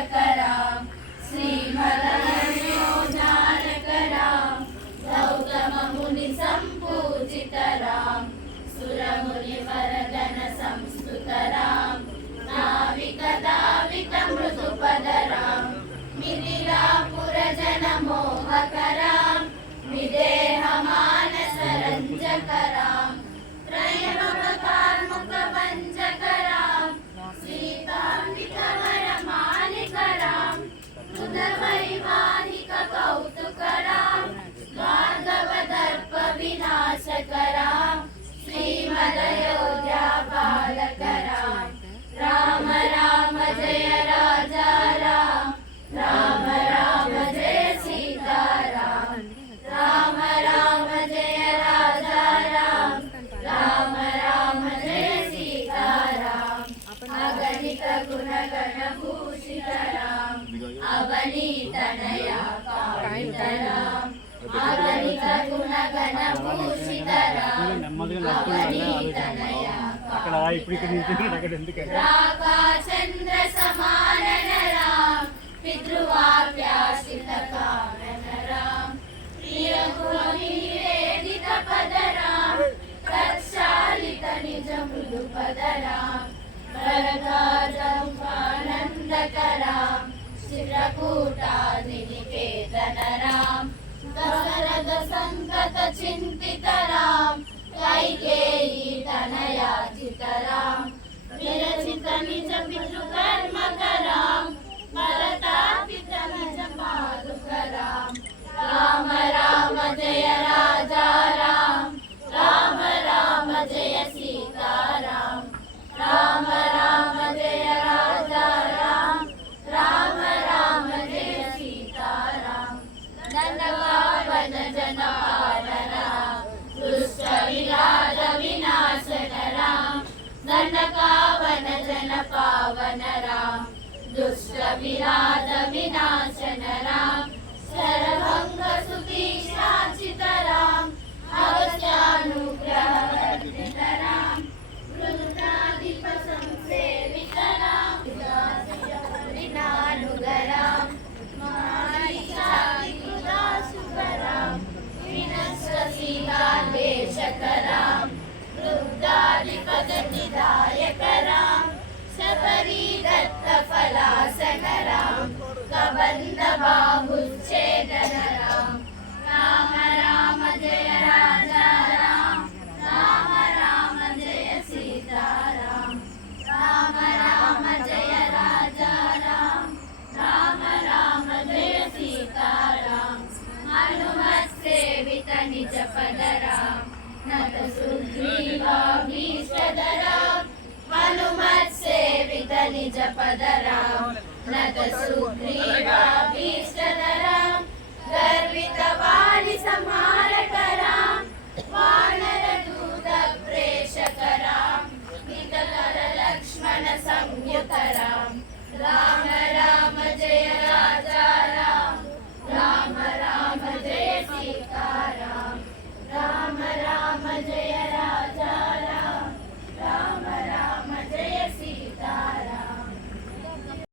తారకరాం శ్రీమదన్యోజానకరాం గౌతమ ముని సంపూజితరాం సురముని వరదన సంస్కృతరాం నావిక దావిక మృదుపదరాం మిథిలాపురజన మోహకరాం విదేహ మానస రంజకరాం త్రయముఖ పంచకరాం శ్రీకాంతికమర మాలికరాం హృదవైవాహిక కౌతుకరాం భార్గవ దర్ప వినాశకరాం శ్రీమదయోధ్యా బాలకరాం రామ రామ జయ రాజా రామ రామ రామ జయ సీతారాం రామ రామ జయ రాజా రామ రామ రామ జయ సీతారాం అగణిత గుణగణ భూషితరాం అవనీతనయా కామితరాం అగణిత గుణగణ భూషితరాం అవనీతనయా రాకాచంద్ర సమాననరాం పితృవాప్యాశ్రిత కారణరాం ప్రియకులనివేదిత పదరాం తత్శాలిత నిజములు పదరాం వరదానందకరాం చిరకూటాది నికేతనరాం దశరథ సంకత చింతితరాం కైకేయీ తనయాచితరాం విరచిత నిజ పితృకర్మకరాం భరతాపిత నిజ పాదుకరాం రామ రామ జయ రాజా రామ రామ రామ జయ సీతారాం రామ రామ జయ రాజా రామ రామ రామ జయ సీతారాం దండపావన జనపాలరాం దుష్ట విరాజ వినాశనరాం దండకావన జనపావనరాం దుష్ట విరాజ వినాశనరాం శరభంగ సుఖీశాచితరాం అవశ్యానుగ్రహవర్ధితరాం వృందాధిప సంసేవితరాం వినానుగరాం మహాయిషాదికృదాసుకరాం వినశ్వసీలాదేశకరాం వృద్ధాధిపగతిదాయకరాం శబరీదత్త ఫలాసనరాం కబంధ బాహుచ్ఛేదనరాం రామ రామ జయ రాజా రామ రామ రామ జయ సీతారాం రామ రామ జయ రాజా రామ రామ రామ జయ సీతారాం హనుమత్ సేవిత నిజ పదరాం నత సుగ్రీవాభీష్టదరాం హనుమత్ సేవిత నిజ పదరాం నత సుగ్రీవాభీష్టదరాం